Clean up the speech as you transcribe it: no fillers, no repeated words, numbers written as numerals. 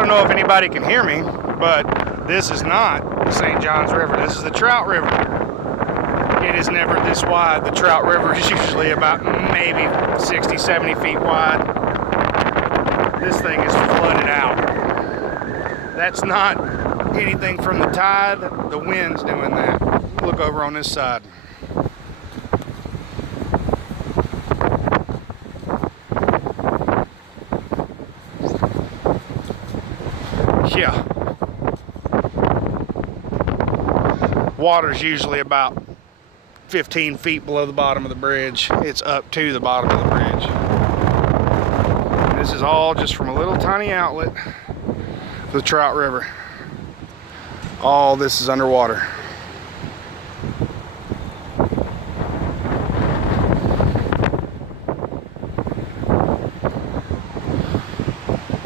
don't know if anybody can hear me, but this is not the St. Johns River. This is the Trout River. It is never this wide. The Trout River is usually about maybe 60, 70 feet wide. This thing is flooded out. That's not anything from the tide. The wind's doing that. Look over on this side. Yeah. Water's usually about 15 feet below the bottom of the bridge. It's up to the bottom of the bridge. This is all just from a little tiny outlet of the Trout River. All this is underwater.